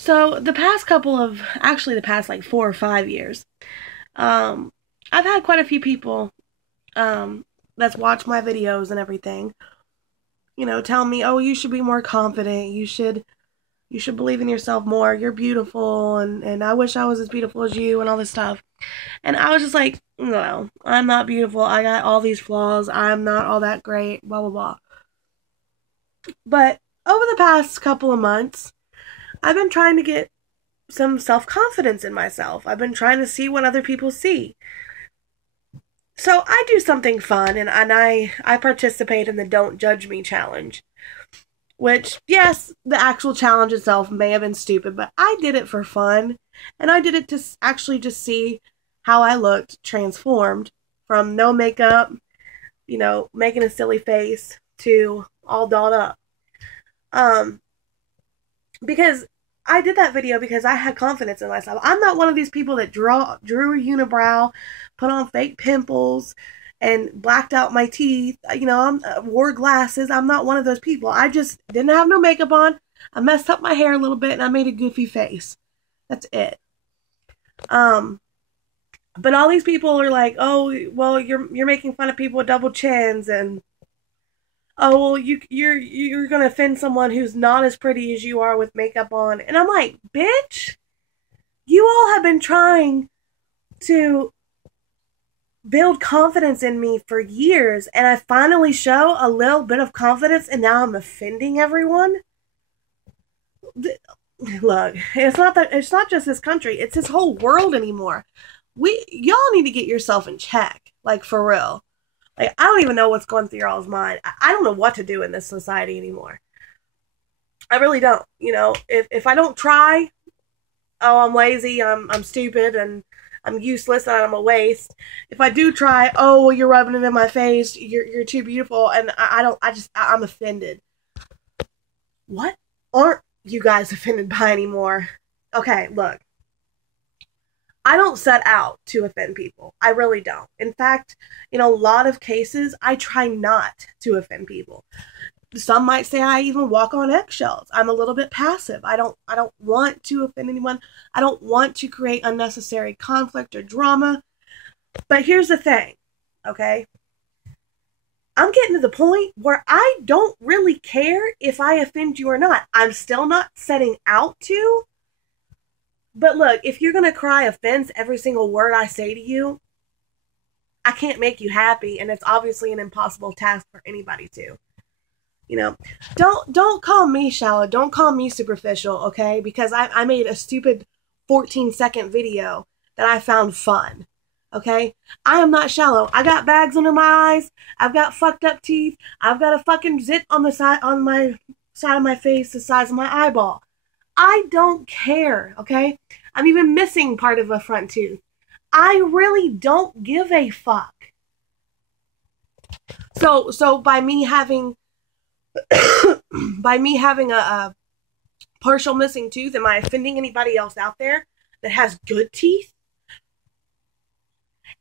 So the past like 4 or 5 years, um, I've had quite a few people that's watched my videos and everything, tell me, oh, you should be more confident. You should believe in yourself more. You're beautiful, and I wish I was as beautiful as you, and all this stuff. And I was just like, no, I'm not beautiful. I got all these flaws. I'm not all that great. Blah blah blah. But over the past couple of months, I've been trying to get some self confidence in myself. I've been trying to see what other people see. So I do something fun, and I participate in the Don't Judge Me challenge. Which, yes, the actual challenge itself may have been stupid, but I did it for fun. And I did it to actually just see how I looked transformed from no makeup, making a silly face, to all dolled up. Um, because I did that video because I had confidence in myself. I'm not one of these people that drew a unibrow, put on fake pimples, and blacked out my teeth. I wore glasses. I'm not one of those people. I just didn't have no makeup on. I messed up my hair a little bit and I made a goofy face. That's it. Um, but all these people are like, "Oh, well, you're making fun of people with double chins, and oh, well, you're gonna offend someone who's not as pretty as you are with makeup on." And I'm like, bitch, you all have been trying to build confidence in me for years, and I finally show a little bit of confidence, and now I'm offending everyone. Look, it's not just this country, it's this whole world anymore. Y'all need to get yourself in check, like, for real. Like, I don't even know what's going through y'all's mind. I don't know what to do in this society anymore. I really don't. If I don't try, oh, I'm lazy, I'm stupid, and I'm useless, and I'm a waste. If I do try, oh, well, you're rubbing it in my face, you're too beautiful, and I don't, I'm offended. What aren't you guys offended by anymore? Okay, look, I don't set out to offend people. I really don't. In fact, in a lot of cases, I try not to offend people. Some might say I even walk on eggshells. I'm a little bit passive. I don't want to offend anyone. I don't want to create unnecessary conflict or drama. But here's the thing, okay? I'm getting to the point where I don't really care if I offend you or not. I'm still not setting out to. But look, if you're going to cry offense every single word I say to you, I can't make you happy, and it's obviously an impossible task for anybody to. You know, don't call me shallow. Don't call me superficial, okay? Because I made a stupid 14-second video that I found fun. Okay? I am not shallow. I got bags under my eyes. I've got fucked up teeth. I've got a fucking zit on my side of my face the size of my eyeball. I don't care, okay? I'm even missing part of a front tooth. I really don't give a fuck. So by me having a partial missing tooth, am I offending anybody else out there that has good teeth?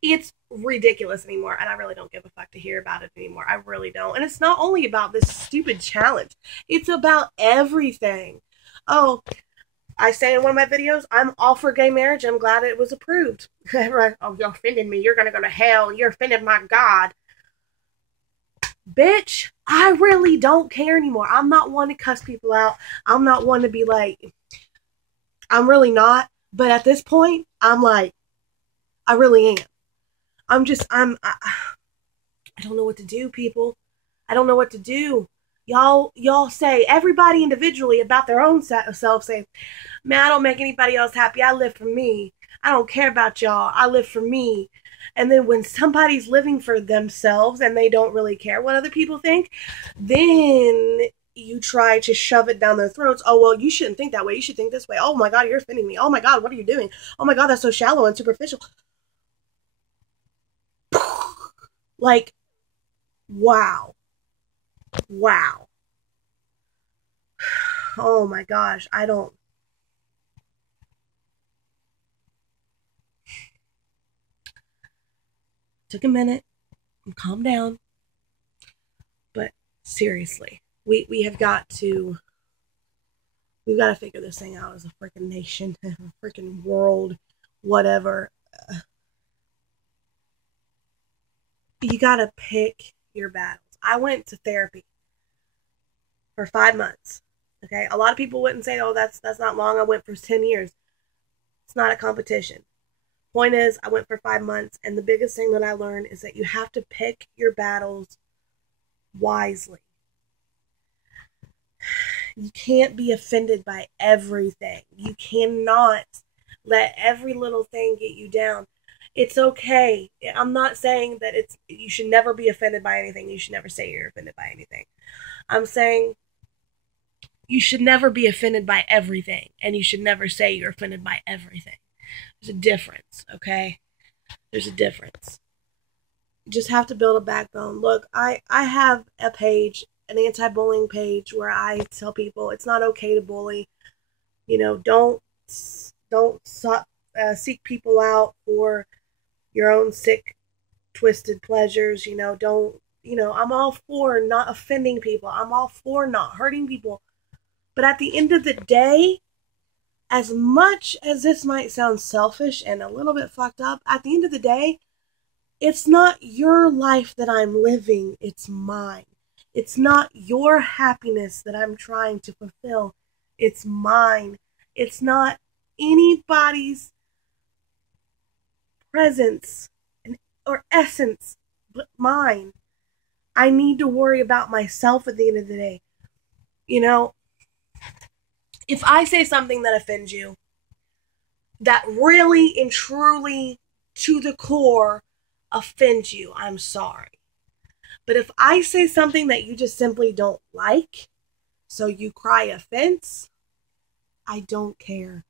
It's ridiculous anymore, and I really don't give a fuck to hear about it anymore. I really don't. And it's not only about this stupid challenge, it's about everything. Oh, I say in one of my videos, I'm all for gay marriage. I'm glad it was approved. Oh, you're offending me. You're going to go to hell. You're offended my God. Bitch, I really don't care anymore. I'm not one to cuss people out. I'm not one to be like, I'm really not. But at this point, I'm like, I really am. I don't know what to do, people. I don't know what to do. Y'all say, everybody individually about their own self say, man, I don't make anybody else happy. I live for me. I don't care about y'all. I live for me. And then when somebody's living for themselves and they don't really care what other people think, then you try to shove it down their throats. Oh, well, you shouldn't think that way. You should think this way. Oh my God, you're offending me. Oh my God, what are you doing? Oh my God, that's so shallow and superficial. Like, wow. Wow. Oh my gosh, I don't. Took a minute. Calm down. But seriously, we have got to We've got to figure this thing out as a freaking nation, a freaking world, whatever. You got to pick your battles. I went to therapy for 5 months. Okay, a lot of people wouldn't say, "Oh, that's not long." I went for 10 years. It's not a competition. Point is, I went for 5 months, and the biggest thing that I learned is that you have to pick your battles wisely. You can't be offended by everything. You cannot let every little thing get you down. It's okay. I'm not saying that you should never be offended by anything. You should never say you're offended by anything. I'm saying you should never be offended by everything, and you should never say you're offended by everything. There's a difference, okay? There's a difference. You just have to build a backbone. Look, I have a page, an anti-bullying page, where I tell people it's not okay to bully. Don't seek people out for your own sick, twisted pleasures. I'm all for not offending people. I'm all for not hurting people. But at the end of the day, as much as this might sound selfish and a little bit fucked up, at the end of the day, it's not your life that I'm living, it's mine. It's not your happiness that I'm trying to fulfill, it's mine. It's not anybody's presence or essence but mine. I need to worry about myself at the end of the day. If I say something that offends you, that really and truly to the core offends you, I'm sorry. But if I say something that you just simply don't like, so you cry offense, I don't care.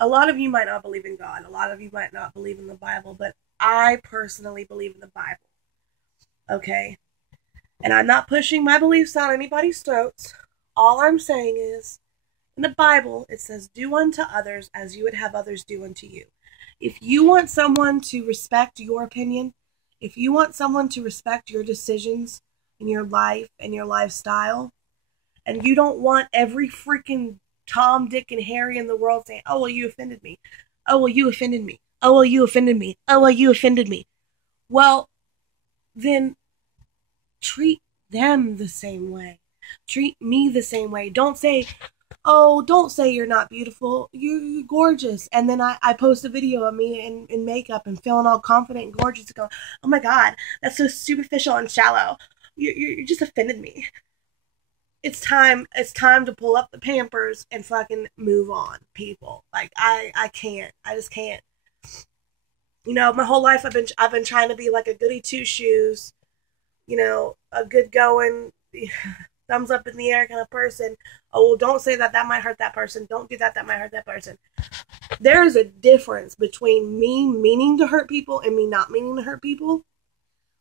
A lot of you might not believe in God. A lot of you might not believe in the Bible, but I personally believe in the Bible. Okay? And I'm not pushing my beliefs down anybody's throats. All I'm saying is, in the Bible, it says, do unto others as you would have others do unto you. If you want someone to respect your opinion, if you want someone to respect your decisions in your life and your lifestyle, and you don't want every freaking Tom, Dick, and Harry in the world saying, "Oh, well, you offended me. Oh, well, you offended me. Oh, well, you offended me. Oh, well, you offended me." Well, then treat them the same way. Treat me the same way. Don't say, "Oh, don't say you're not beautiful. You're gorgeous." And then I post a video of me in makeup and feeling all confident and gorgeous and go, "Oh my God, that's so superficial and shallow. You just offended me." It's time to pull up the Pampers and fucking move on, people. Like I can't. I just can't. My whole life I've been trying to be like a goody two shoes, a good going, thumbs up in the air kind of person. Oh, well, don't say that might hurt that person. Don't do that might hurt that person. There's a difference between me meaning to hurt people and me not meaning to hurt people.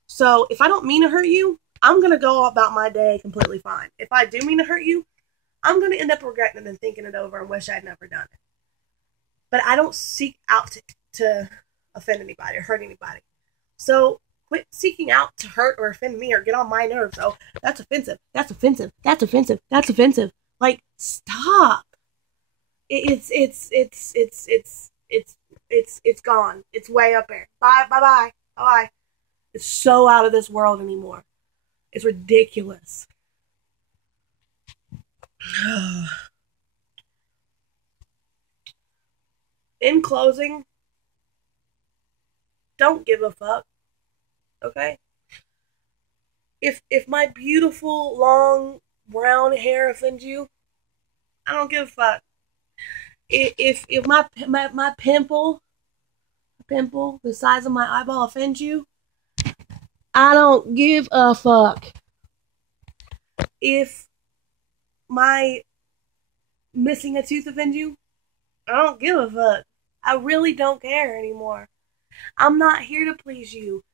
So if I don't mean to hurt you, I'm going to go about my day completely fine. If I do mean to hurt you, I'm going to end up regretting it and thinking it over and wish I'd never done it. But I don't seek out to offend anybody or hurt anybody. So quit seeking out to hurt or offend me or get on my nerves. Oh, that's offensive. That's offensive. That's offensive. That's offensive. Like, stop. It's gone. It's way up there. Bye. It's so out of this world anymore. It's ridiculous. In closing, don't give a fuck. Okay? If my beautiful long brown hair offends you, I don't give a fuck. If my pimple the size of my eyeball offends you, I don't give a fuck. If my missing a tooth offends you, I don't give a fuck. I really don't care anymore. I'm not here to please you.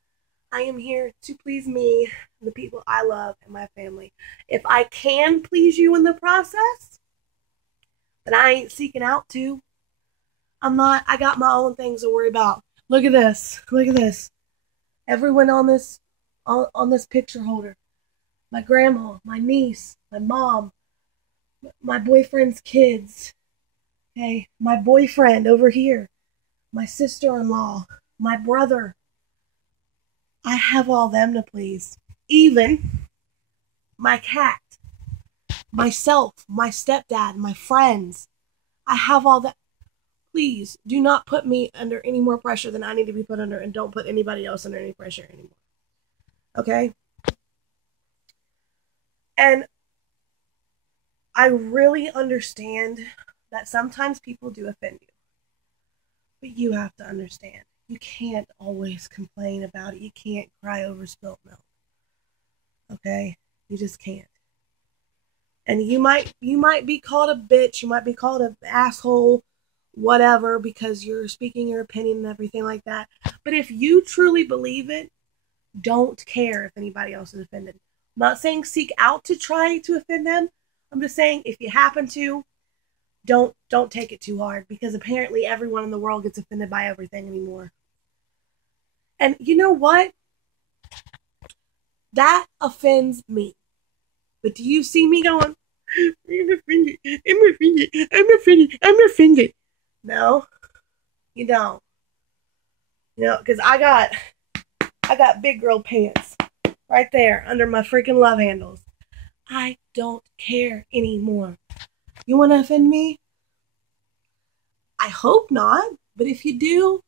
I am here to please me, the people I love, and my family. If I can please you in the process, then I ain't seeking out to. I got my own things to worry about. Look at this. Everyone on this picture holder. my grandma, my niece, my mom, my boyfriend's kids, okay, my boyfriend over here, my sister-in-law, my brother. I have all them to please. Even my cat, myself, my stepdad, my friends. I have all that. Please do not put me under any more pressure than I need to be put under, and don't put anybody else under any pressure anymore. Okay? And I really understand that sometimes people do offend you. But you have to understand, you can't always complain about it. You can't cry over spilt milk. Okay? You just can't. And you might be called a bitch, you might be called an asshole, whatever, because you're speaking your opinion and everything like that. But if you truly believe it, don't care if anybody else is offended. I'm not saying seek out to try to offend them. I'm just saying if you happen to, don't take it too hard, because apparently everyone in the world gets offended by everything anymore. And you know what? That offends me. But do you see me going, I'm offended, I'm offended, I'm offended, I'm offended? No, you don't. You know, because I got big girl pants right there under my freaking love handles. I don't care anymore. You want to offend me? I hope not, but if you do,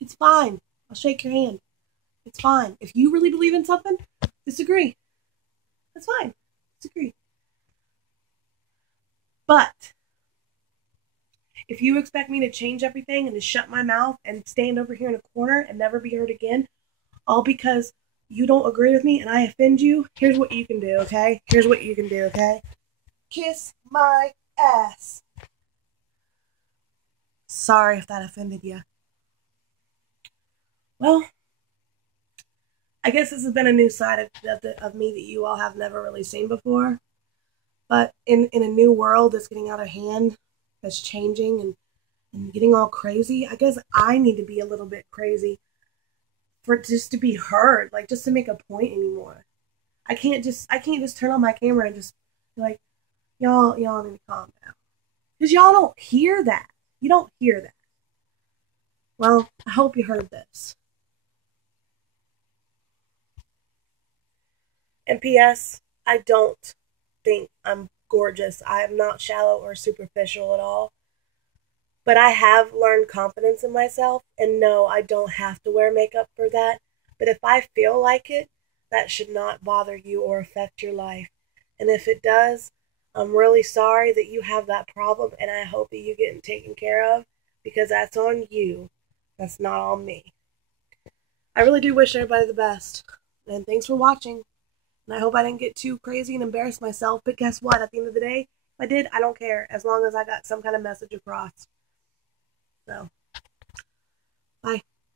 it's fine. I'll shake your hand. It's fine. If you really believe in something, disagree. That's fine. Disagree. But if you expect me to change everything and to shut my mouth and stand over here in a corner and never be heard again, all because you don't agree with me and I offend you, here's what you can do, okay? Here's what you can do, okay? Kiss my ass. Sorry if that offended you. Well, I guess this has been a new side of me that you all have never really seen before. But in a new world that's getting out of hand, that's changing and getting all crazy, I guess I need to be a little bit crazy for just to be heard, like just to make a point anymore. I can't just turn on my camera and just be like, y'all need to calm down. Because y'all don't hear that. You don't hear that. Well, I hope you heard this. And P.S., I don't think I'm gorgeous. I am not shallow or superficial at all. But I have learned confidence in myself, and no, I don't have to wear makeup for that. But if I feel like it, that should not bother you or affect your life. And if it does, I'm really sorry that you have that problem, and I hope that you get it taken care of, because that's on you. That's not on me. I really do wish everybody the best. And thanks for watching. And I hope I didn't get too crazy and embarrass myself. But guess what? At the end of the day, if I did, I don't care. As long as I got some kind of message across. So, bye.